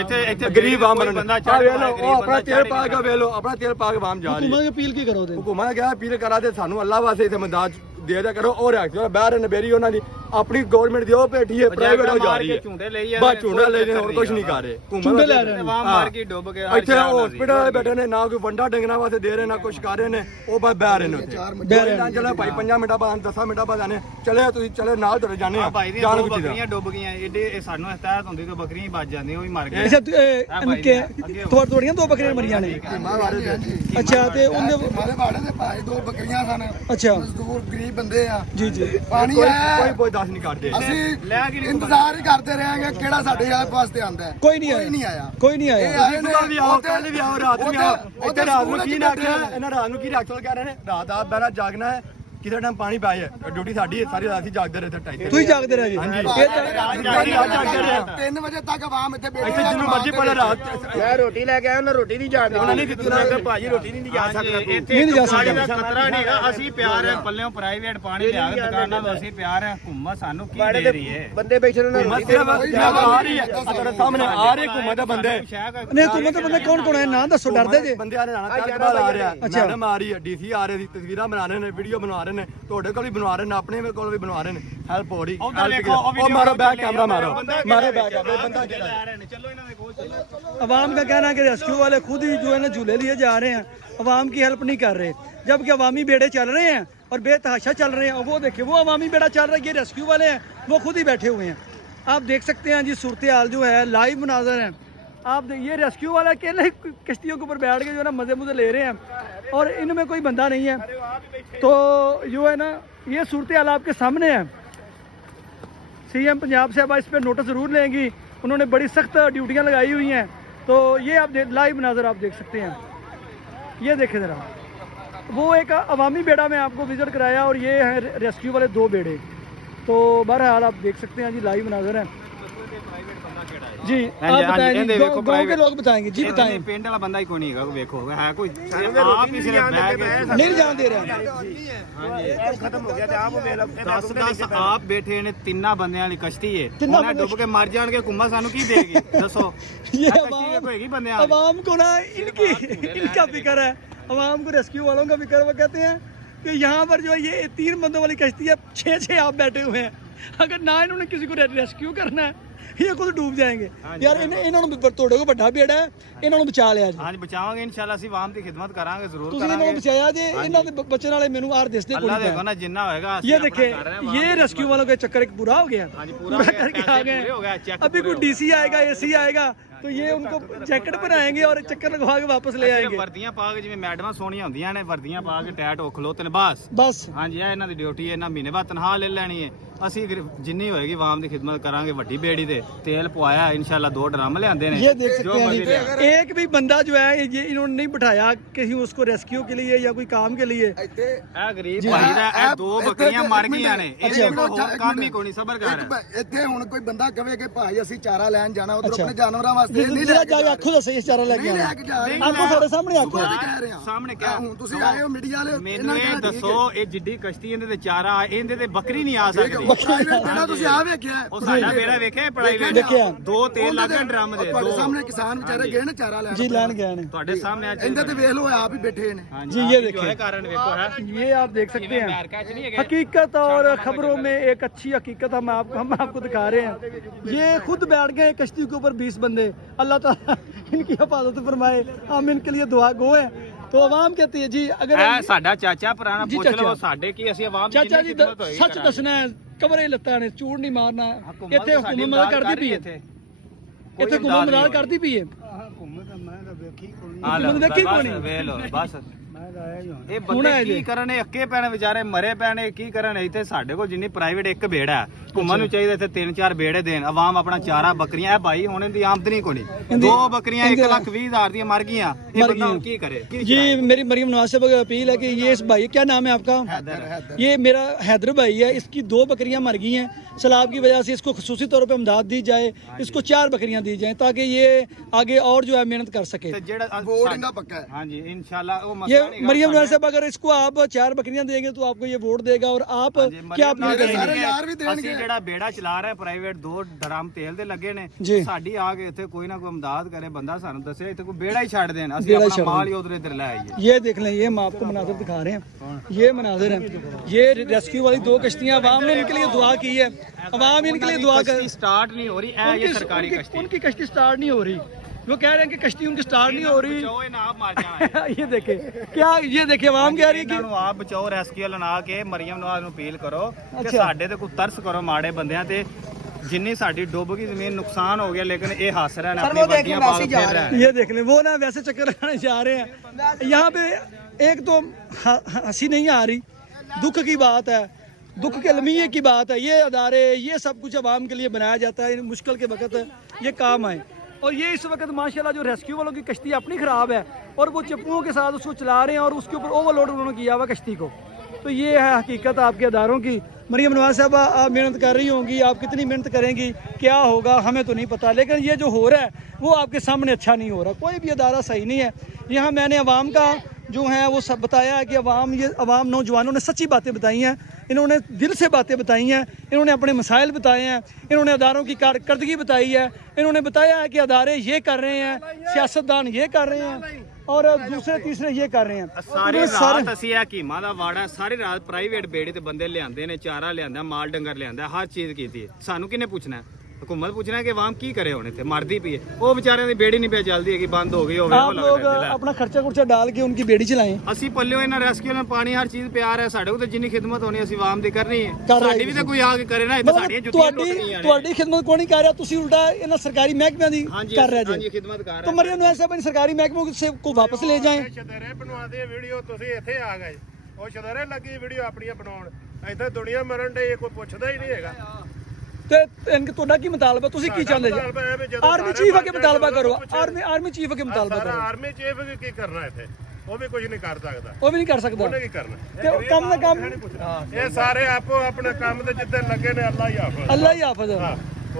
ਇੱਥੇ ਗਰੀਬ ਆਮ ਬੰਦਾ ਚਾਹ ਵੇ ਲੋ ਉਹ ਆਪਣਾ ਤੇਲ ਪਾ ਕੇ ਵੇ ਲੋ ਆਪਣਾ ਤੇਲ ਪਾ ਕੇ ਆਮ ਜਾ ਰਹੀ ਹੁਕੂਮਤ ਨੂੰ ਅਪੀਲ ਕੀ ਕਰੋ ਤੇ ਹੁਕੂਮਤ ਗਿਆ ਅਪੀਲ ਕਰਾ ਦੇ ਸਾਨੂੰ ਅੱਲਾਹ ਵਾਸਤੇ ਇੱਥੇ ਮਦਦ ਦੇ ਦਿਆ ਕਰੋ ਉਹ ਰਿਆਕਸ਼ਨ ਬਾਹਰ ਨਬੇਰੀ ਉਹਨਾਂ ਦੀ ਆਪਣੀ ਗਵਰਨਮੈਂਟ ਦੀ ਉਹ ਬੈਠੀ ਹੈ ਪ੍ਰਾਈਵੇਟ ਹੋ ਜਾ ਰਹੀ ਹੈ ਬਸ ਝੂੰਡੇ ਲੈ ਰਹੇ ਹੋਰ ਕੁਝ ਨਹੀਂ ਕਰ ਰਹੇ ਝੂੰਡੇ ਲੈ ਰਹੇ ਨੇ ਮਾਰ ਕੇ ਡੁੱਬ ਕੇ ਇੱਥੇ ਹਸਪੀਟਲ ਬੈਠੇ ਨੇ ਨਾ ਕੋਈ ਵੰਡਾ ਡੰਗਣਾ ਵਾਸਤੇ ਦੇ ਰਹੇ ਨਾ ਕੁਝ ਕਰ ਰਹੇ ਨੇ ਉਹ ਬਸ ਬਹਿ ਰਹੇ ਨੇ ਉੱਥੇ ਚਲੇ ਭਾਈ 5 ਮਿੰਟਾਂ ਬਾਅਦ 10 ਮਿੰਟਾਂ ਬਾਅਦ ਆਨੇ ਚਲੇ ਤੁਸੀਂ ਚਲੇ ਨਾਲ ਤੁਰ ਜਾਣੇ ਆ ਜਾਨ ਬੱਕਰੀਆਂ ਡੁੱਬ ਗਈਆਂ ਏਡੇ ਸਾਨੂੰ ਹਤਾਇਤ ਹੁੰਦੀ ਤੇ ਬੱਕਰੀਆਂ ਹੀ ਬਚ ਜਾਂਦੀਆਂ ਉਹ ਵੀ ਮਰ ਗਈਆਂ ਅੱਛਾ ਤੁਹਾਡੀਆਂ 2 ਬੱਕਰੀਆਂ ਮਰੀਆਂ ਨੇ ਅੱਛਾ ਤੇ ਉਹਦੇ ਮਾਰੇ ਬਾੜੇ ਦੇ ਭਾਈ 2 ਬੱਕਰੀਆਂ ਸਨ ਅੱਛਾ ਮਜ਼ਦੂਰ ਗਰੀਬ ਬੰਦੇ ਆ ਜੀ ਜੀ ਪਾਣੀ ਆਇਆ ਕੋਈ ਦੱਸ ਨਹੀਂ ਕਰਦੇ ਅਸੀਂ ਇੰਤਜ਼ਾਰ ਹੀ ਕਰਦੇ ਰਹਾਂਗੇ ਕਿਹੜਾ ਸਾਡੇ ਵਾਸਤੇ ਆਂਦਾ ਹੈ ਕੋਈ ਨਹੀਂ ਆਇਆ ਕੋਈ ਨਹੀਂ ਆਇਆ ਵੀ ਆਓ ਕੱਲ ਵੀ ਆਓ ਰਾਤ ਨੂੰ ਆਓ ਇੱਥੇ ਰਾਤ ਨੂੰ ਕੀ ਨਾ ਆਖਿਆ ਇਹਨਾਂ ਰਾਤ ਨੂੰ ਕੀ ਰਾਖਲ ਕਹਿ ਰਹੇ ਨੇ ਰਾਤ ਆ ਬਹਿਣਾ ਜਾਗਣਾ ਹੈ ਕਿਤੇ ਟਾਈਮ ਪਾਣੀ ਪਾਏ ਡਿਊਟੀ ਸਾਡੀ ਹੈ ਸਾਰੀ ਰਾਤ ਹੀ ਜਾਗਦੇ ਰਹੇ ਟਾਈ ਤੁਸੀਂ ਜਾਗਦੇ ਰਹੇ ਜੀ ਜਾਗਦੇ ਰਹੇ 3 ਵਜੇ ਤੱਕ ਆਵਾਮ ਇੱਥੇ ਬੈਠੀ ਇੱਥੇ ਜਿੰਨੂੰ ਮਰਜ਼ੀ ਪਹਿਲਾਂ ਰਾਤ ਮੈਂ ਰੋਟੀ ਲੈ ਕੇ ਆਇਆ ਉਹਨਾਂ ਰੋਟੀ ਨਹੀਂ ਜਾਣ ਉਹਨਾਂ ਨੇ ਦਿੱਤੀ ਨਾ ਭਾਜੀ ਰੋਟੀ ਨਹੀਂ ਜਾ ਸਕਦਾ ਨਹੀਂ ਜਾ ਸਕਦਾ ਦਾ ਖਤਰਾ ਨਹੀਂਗਾ ਅਸੀਂ ਪਿਆਰ ਹੈ ਪੱਲਿਓਂ ਪ੍ਰਾਈਵੇਟ ਪਾਣੀ ਲਿਆ ਕੇ ਦੁਕਾਨਾਂ ਤੋਂ ਅਸੀਂ ਪਿਆਰ ਹੈ ਘੁੰਮਾ ਸਾਨੂੰ ਕੀ ਦੇ ਰਹੀ ਹੈ ਬੰਦੇ ਬੈਠੇ ਨੇ ਰੋਟੀ ਆ ਰਹੀ ਹੈ ਤੁਹਾਡੇ ਸਾਹਮਣੇ ਆ ਰਹੇ ਘੁੰਮਾ ਦੇ ਬੰਦੇ ਨਹੀਂ ਘੁੰਮਾ ਦੇ ਬੰਦੇ ਕੌਣ ਹੈ ਨਾਂ ਦੱਸੋ ਡਰਦੇ ਜੇ ਬੰਦੇ ਆ ਰਹੇ ਨਾ ਚੱਲ ਆ ਰਿਹਾ ਮੈਡਮ ਆ ਰਹੀ ਹੈ ਡੀਸੀ ਆ ਰਹੇ ਸੀ ਤਸਵੀਰਾਂ ਬਣਾ ਰਹੇ ਨੇ ਵੀਡੀਓ ਬਣਾ ਰਹੇ ਨੇ ਤੁਹਾਡੇ ਕੋਲ ਬਣਾ ਰਹੇ ਨੇ ਆਪਣੇ ਕੋਲ ਵੀ ਬਣਾ ਰਹੇ ਨੇ ਹੈਲਪ ਹੋ ਰਹੀ ਉਹ ਮਾਰੋ ਬੈਕ ਕੈਮਰਾ ਮਾਰੋ ਬੈਕ ਬੰਦਾ चलो इन्होंने को चलो अवाम का कहना है कि रेस्क्यू वाले खुद ही जो है ना झूले लिए जा रहे हैं अवाम की हेल्प नहीं कर रहे जबकि अवामी बेड़े चल रहे हैं और बेतहाशा चल रहे हैं और वो देखिए वो अवामी बेड़ा चल रहा है ये रेस्क्यू वाले हैं वो खुद ही बैठे हुए हैं आप देख सकते हैं जी सूरत हाल जो है लाइव मुनाजर हैं आप ये रेस्क्यू वाला अकेले किश्तियों के ऊपर बैठ के जो है ना मज़े ले रहे हैं और इनमें कोई बंदा नहीं है तो जो है ना ये सूरत हाल आपके सामने है CM पंजाब से अब इस पर नोटिस ज़रूर लेंगी उन्होंने बड़ी सख्त ड्यूटियां लगाई हुई हैं तो ये आप लाइव नज़र आप देख सकते हैं ये देखें ज़रा वो एक अवामी बेड़ा में आपको विज़िट कराया और ये है रेस्क्यू वाले 2 बेड़े तो बहरहाल आप देख सकते हैं जी लाइव नज़र है जी आप बताएंगे गाँव के लोग बताएंगे जी बताएं पिंड वाला बंदा ही कोई नहीं है देखो है कोई आप ही सिर्फ नहीं जान दे रहे खत्म हो गया आप 10 आप बैठे ने 3 बंदे वाली कश्ती है उन्हें डुब के मर जाएंगे कुम्मा सानू की देगी दसो ये अवाम को ना इनका फिक्र है अवाम को रेस्क्यू वालों का फिक्र वो कहते हैं कि यहाँ पर जो है ये 3 बंदों वाली कश्ती है 6 आप बैठे हुए हैं अगर ना इन्होंने किसी को रेस्क्यू करना है ये खुद डूब जाएंगे यार इन्होंने तोड़े को बड़ा बेड़ा है इन्होंने बचा लिया जी हां बचावांगे इंशाल्लाह ਅਸੀਂ ਆਵਾਮ ਦੀ ਖਿਦਮਤ ਕਰਾਂਗੇ ਜ਼ਰੂਰ ਤੁਸੀਂ ਇਹਨਾਂ ਨੂੰ ਬਚਾਇਆ ਜੀ ਇਹਨਾਂ ਦੇ ਬਚਣ ਵਾਲੇ ਮੈਨੂੰ ਆਰ ਦਿਸਦੇ ਕੋਈ ਅੱਲਾਹ ਦੇਖੋ ਨਾ ਜਿੰਨਾ ਹੋਏਗਾ ये देखिए ये रेस्क्यू वालों का चक्कर एक पूरा हो गया पूरा करके आ गए अभी कोई डीसी आएगा एसी आएगा तो ये उनको जैकेट बनाएंगे और चक्कर लगवा के वापस ले आएंगे ਵਰਦੀਆਂ ਪਾ ਕੇ ਜਿਵੇਂ ਮੈਡਮਾਂ ਸੋਹਣੀਆਂ ਹੁੰਦੀਆਂ ਨੇ ਵਰਦੀਆਂ ਪਾ ਕੇ ਟੈਟ ਉਹ ਖਲੋਤੇ ਨੇ ਬਸ ਹਾਂਜੀ ਇਹ ਇਹਨਾਂ ਦੀ ਡਿਊਟੀ ਹੈ ਇਹਨਾਂ ਮਹੀਨੇ ਬਾਅਦ ਤਨਖਾਹ ਲੈ ਲੈਣੀ ਹੈ ਅਸੀਂ ਜਿੰਨੀ ਹੋਏਗੀ ਆਵਾਮ ਦੀ ਖਿਦਮਤ ਕਰਾਂਗੇ ਵੱਡੀ ਬੇੜੀ ਤੇ तेल पवाया इंशाल्लाह 2 ड्रम ले आंदे ने ये देख सकते हैं एक भी बंदा जो है ये इन्होंने नहीं बिठाया कहीं उसको रेस्क्यू के लिए या कोई काम के लिए ए गरीब भाई दा ए 2 बकरियां मर गईਆਂ ਨੇ ਇਹਦੇ ਕੋਲ ਹੋਰ ਕੰਮ ਹੀ ਕੋਈ ਨਹੀਂ ਸਬਰ ਕਰ ਇੱਥੇ ਹੁਣ ਕੋਈ ਬੰਦਾ ਕਵੇ ਕਿ ਭਾਈ ਅਸੀਂ ਚਾਰਾ ਲੈਣ ਜਾਣਾ ਉਧਰ ਆਪਣੇ ਜਾਨਵਰਾਂ ਵਾਸਤੇ ਨਹੀਂ ਲੈ ਜਾ ਕੇ ਆਖੋ ਦੱਸੇ ਚਾਰਾ ਲੈ ਕੇ ਆਣਾ ਆਪਕੋ ਸਾਡੇ ਸਾਹਮਣੇ ਆਖੋ ਸਾਹਮਣੇ ਕਿਹਾ ਹੁਣ ਤੁਸੀਂ ਆਏ ਹੋ ਮੀਡੀਆ ਵਾਲੇ ਮੈਨੂੰ ਇਹ ਦੱਸੋ ਇਹ ਜਿੱਡੀ ਕਸ਼ਤੀ ਇਹਦੇ ਤੇ ਚਾਰਾ ਇਹਦੇ ਤੇ ਬੱਕਰੀ ਨਹੀਂ ਆ ਸਕਦੀ ਜਿਹੜਾ ਤੁਸੀਂ ਆ ਵੇਖਿਆ ਉਹ ਸਾਡਾ ਬੇੜਾ ਵੇਖਿਆ ਪ੍ਰਾਈਵੇਟ 2 ਤੇਲ ਲੱਗੇ ਡਰਮ ਦੇ ਤੁਹਾਡੇ ਸਾਹਮਣੇ ਕਿਸਾਨ ਵਿਚਾਰੇ ਗਏ ਨੇ ਚਾਰਾ ਲੈਣ जी ਲੈਣ ਗਏ ਨੇ ਤੁਹਾਡੇ ਸਾਹਮਣੇ ਇਹਦੇ ਤੇ ਵੇਖ ਲਓ ਆਪ ਹੀ ਬੈਠੇ ਨੇ जी ये देखिए कारण देखो है ये आप देख सकते हैं हकीकत और खबरों में एक अच्छी हकीकत हम आपको दिखा रहे हैं ये खुद बैठ गए कश्ती के ऊपर 20 बंदे अल्लाह ताला इनकी हिफाजत फरमाए हम इनके लिए दुआ गो हैं तो आवाम कहती है जी अगर ਸਾਡਾ ਚਾਚਾ ਪੁਰਾਣਾ ਪੁੱਛ ਲਓ ਸਾਡੇ ਕੀ ਅਸੀਂ ਆਵਾਮ ਚਾਚਾ ਜੀ ਸੱਚ ਦੱਸਣਾ ਹੈ ਕਬਰੇ ਲੱਤਾਂ ਨੇ ਚੂੜ ਨਹੀਂ ਮਾਰਨਾ ਇੱਥੇ ਹੁਕੂਮਤ ਮਦਦ ਕਰਦੀ ਪਈ ਹੈ ਇੱਥੇ ਹੁਕੂਮਤ ਮਦਦ ਕਰਦੀ ਪਈ ਹੈ ਵੇਖੀ ਕੋਣੀ ਵੇ ਲੋ ਬਸ ਇਹ ਬੰਦੇ ਕੀ ਕਰਨ ਅੱਕੇ ਪੈਣ ਵਿਚਾਰੇ ਮਰੇ ਪੈਣੇ ਕੀ ਕਰਨ ਇੱਥੇ ਸਾਡੇ ਕੋਲ ਜਿੰਨੀ ਪ੍ਰਾਈਵੇਟ ਇੱਕ ਬੇੜਾ ਘੁੰਮਣ ਨੂੰ ਚਾਹੀਦਾ ਇੱਥੇ 3-4 ਬੇੜੇ ਦੇਣ ਆਵਾਮ ਆਪਣਾ ਚਾਰਾ ਬੱਕਰੀਆਂ ਇਹ ਭਾਈ ਹੁਣ ਇਹਦੀ ਆਮਦਨੀ ਕੋਣੀ 2 ਬੱਕਰੀਆਂ 1,20,000 ਦੀਆਂ ਮਰ ਗਈਆਂ ਇਹ ਬੰਦਾ ਹੁਣ ਕੀ करे जी मेरी मरियम नवाज से अपील है कि ये इस भाई क्या नाम है आपका ये मेरा हैदर भाई है इसकी 2 बकरियां मर गई हैं सैलाब की वजह से इसको खसूसी तौर पर इमदाद दी जाए इसको 4 बकरियां दी जाए ताकि ये आगे और जो है मेहनत कर सके वोट इनका पक्का है हाँ जी इंशाल्लाह वो ये मरियम नवाज साहब अगर इसको आप 4 बकरियां देंगे तो आपको ये वोट देगा और आप क्या अपील करेंगे? ਸਾਰੇ ਯਾਰ ਵੀ ਅਸੀਂ ਦੇਣਗੇ ਜਿਹੜਾ ਬੇੜਾ ਚਲਾ ਰਹੇ ਪ੍ਰਾਈਵੇਟ 2 ਡਰਮ ਤੇਲ ਦੇ ਲੱਗੇ ਨੇ ਜੀ। ਸਾਡੀ ਆ ਕੇ ਇੱਥੇ ਕੋਈ ਨਾ ਕੋਈ ਮਦਦ ਕਰੇ ਬੰਦਾ ਸਾਨੂੰ ਦੱਸੇ ਇੱਥੇ ਕੋਈ ਬੇੜਾ ਹੀ ਛੱਡ ਦੇਣ ਅਸੀਂ ਆਪਣਾ ਮਾਲ ਹੀ ਉਧਰ ਇੱਧਰ ਲੈ ਆਈਏ ये देख लें, ये हम आपको मनाजर दिखा रहे हैं, ये मनाजर हैं, ये रेस्क्यू वाली 2 कश्तियां अवाम ने इनके लिए दुआ की है, अवाम इनके लिए दुआ कर ਸਟਾਰਟ ਨਹੀਂ ਹੋ ਰਹੀ ਇਹ ਇਹ ਸਰਕਾਰੀ ਕਸ਼ਤੀ उनकी कश्ती स्टार्ट नहीं हो रही, वो कह रहे हैं कि कश्ती उनकी स्टार्ट नहीं हो रही। ਬਚਾਓ ਇਹ ਨਾ ਮਾਰ ਜਾਣਾ ये देखे क्या, ये देखे अवाम कह रही है ਇਹਨਾਂ कि ਨੂੰ ਆਪ ਬਚਾਓ ਰੈਸਕਿਊ ਲਣਾ ਕੇ ਮਰੀਮ ਨਵਾਜ਼ ਨੂੰ ਅਪੀਲ ਕਰੋ ਕਿ ਸਾਡੇ ਤੇ ਕੋਈ ਤਰਸ ਕਰੋ ਮਾੜੇ ਬੰਦਿਆਂ ਤੇ ਜਿੰਨੀ ਸਾਡੀ ਡੁੱਬ ਗਈ ਜ਼ਮੀਨ ਨੁਕਸਾਨ ਹੋ ਗਿਆ ਲੇਕਿन ਇਹ ਹੱਸ ਰਹੇ ਨੇ ਆਪਣੀ ਵਰਦੀਆਂ ਪਾ ਕੇ ਫਿਰ ਰਹੇ ਨੇ ये देख लें, वो ना वैसे चक्कर लगाने जा रहे हैं। यहाँ पे एक तो हंसी नहीं आ रही, दुख की बात है, दुख के अलमिये की बात है। ये अदारे, ये सब कुछ अवाम के लिए बनाया जाता है, इन मुश्किल के वक्त ये काम आए। और ये इस वक्त माशाल्लाह जो रेस्क्यू वालों की कश्ती अपनी ख़राब है और वो चप्पुओं के साथ उसको चला रहे हैं और उसके ऊपर ओवरलोड उन्होंने किया हुआ कश्ती को। तो ये है हकीकत आपके अदारों की। मरियम नवाज साहब आप मेहनत कर रही होंगी, आप कितनी मेहनत करेंगी, क्या होगा हमें तो नहीं पता, लेकिन ये जो हो रहा है वो आपके सामने अच्छा नहीं हो रहा। कोई भी अदारा सही नहीं है। यहाँ मैंने अवाम का जो है वो सब बताया है कि अवाम नौजवानों ने सच्ची बातें बताई हैं, इन्होंने दिल से बातें बताई हैं, इन्होंने अपने मसाइल बताए हैं, इन्होंने अदारों की कारकर्दगी बताई है, इन्होंने बताया है कि अदारे ये कर रहे हैं, सियासतदान ये कर रहे हैं और दूसरे तीसरे ये कर रहे हैं। ਸਾਰੀ ਰਾਤ ਅਸੀਂ ਇਹ ਹਕੀਮਾਂ ਦਾ ਵਾੜਾ ਸਾਰੀ ਰਾਤ ਪ੍ਰਾਈਵੇਟ ਬੇੜੇ ਤੇ ਬੰਦੇ ਲਿਆਂਦੇ ਨੇ, ਚਾਰਾ ਲਿਆਂਦਾ, ਮਾਲ ਡੰਗਰ ਲਿਆਂਦਾ, ਹਰ ਚੀਜ਼ ਕੀਤੀ ਹੈ। ਸਾਨੂੰ ਕਿਹਨੇ ਪੁੱਛਣਾ? हुकूमत पूछना है कि आवाम की करे होने थे मरदी पी है वो बेचारे की बेड़ी नहीं पे चलती है कि बंद हो गई हो आप लोग अपना खर्चा खुर्चा डाल के उनकी बेड़ी चलाएं। ਅਸੀਂ ਪੱਲਿਓ ਇਹਨਾਂ ਰੈਸਕਿਊ ਨਾਲ ਪਾਣੀ ਹਰ ਚੀਜ਼ ਪਿਆਰ ਹੈ ਸਾਡੇ ਕੋਲ ਤੇ ਜਿੰਨੀ ਖਿਦਮਤ ਹੋਣੀ ਅਸੀਂ ਆਵਾਮ ਦੀ ਕਰਨੀ ਹੈ ਕਰ ਰਹੇ ਸਾਡੀ ਵੀ ਤਾਂ ਕੋਈ ਆ ਕੇ ਕਰੇ ਨਾ ਇੱਥੇ ਸਾਡੀਆਂ ਜੁੱਤੀਆਂ ਟੁੱਟਣੀਆਂ ਨੇ ਤੁਹਾਡੀ ਖਿਦਮਤ ਕੋਈ ਨਹੀਂ ਕਰ ਰਿਹਾ, ਤੁਸੀਂ ਉਲਟਾ ਇਹਨਾਂ ਸਰਕਾਰੀ ਮਹਿਕਮਿਆਂ ਦੀ ਕਰ ਰਹੇ ਹਾਂਜੀ ਜੀ। ਖਿਦਮਤ ਕਰ तो मरियम नवाज साहब इन सरकारी महकमों से को वापस ले जाएं। ਸ਼ਦਰੇ ਬਣਵਾਦੇ ਵੀਡੀਓ ਤੁਸੀਂ ਇੱਥੇ ਆ ਗਏ ਉਹ ਸ਼ਦਰੇ ਲੱਗੀ ਵੀਡੀਓ ਆਪਣੀਆਂ ਬਣਾਉਣ ਇੱਥੇ ਦੁਨੀਆ ਮਰਨ ਡਈ ਕੋਈ ਪੁੱਛਦਾ ਹੀ ਨਹੀਂ ਹੈਗਾ ਤੇ ਇਨਕੇ ਤੁਹਾਡਾ ਕੀ ਮੁਤਾਲਬਾ, ਤੁਸੀਂ ਕੀ ਚਾਹੁੰਦੇ ਜੀ? ਆਰਮੀ ਚੀਫ ਅੱਗੇ ਮੁਤਾਲਬਾ ਕਰੋ, ਆਰਮੀ ਚੀਫ ਅੱਗੇ ਮੁਤਾਲਬਾ ਕਰੋ। ਆਰਮੀ ਚੀਫ ਕੀ ਕਰਨਾ ਇੱਥੇ ਉਹ ਵੀ ਕੁਝ ਨਹੀਂ ਕਰ ਸਕਦਾ ਉਹ ਵੀ ਨਹੀਂ ਕਰ ਸਕਦਾ ਉਹਨੇ ਕੀ ਕਰਨਾ ਤੇ ਕੰਮ ਦਾ ਕੰਮ ਇਹ ਸਾਰੇ ਆਪੋ ਆਪਣੇ ਕੰਮ ਤੇ ਜਿੱਦਾਂ ਲੱਗੇ ਨੇ ਅੱਲਾ ਹੀ ਹਾਫਿਜ਼ ਅੱਲਾ ਹੀ ਹਾਫਿਜ਼।